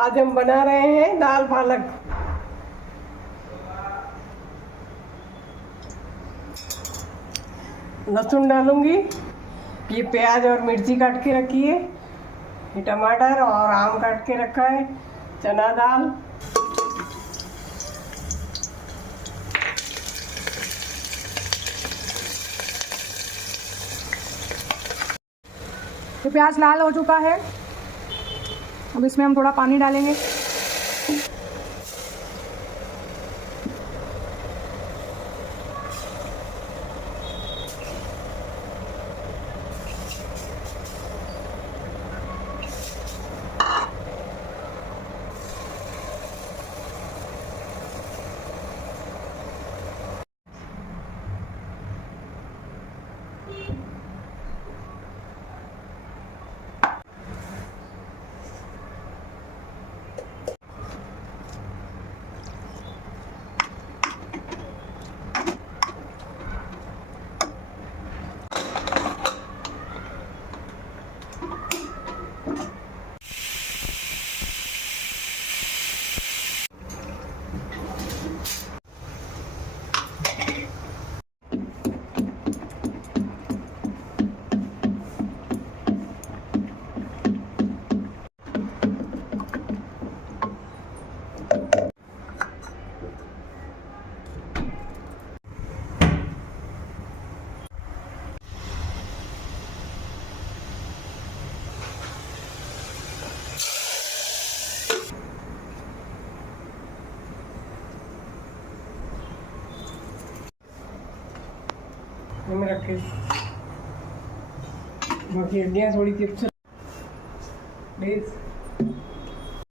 आज हम बना रहे हैं दाल पालक। लहसुन डालूंगी, ये प्याज और मिर्ची काट के रखी है, ये टमाटर और आम काट के रखा है, चना दाल, तो प्याज लाल हो चुका है। अब इसमें हम थोड़ा पानी डालेंगे। में रखे बाकी हड्डियाँ थोड़ी चिप्स प्लीज।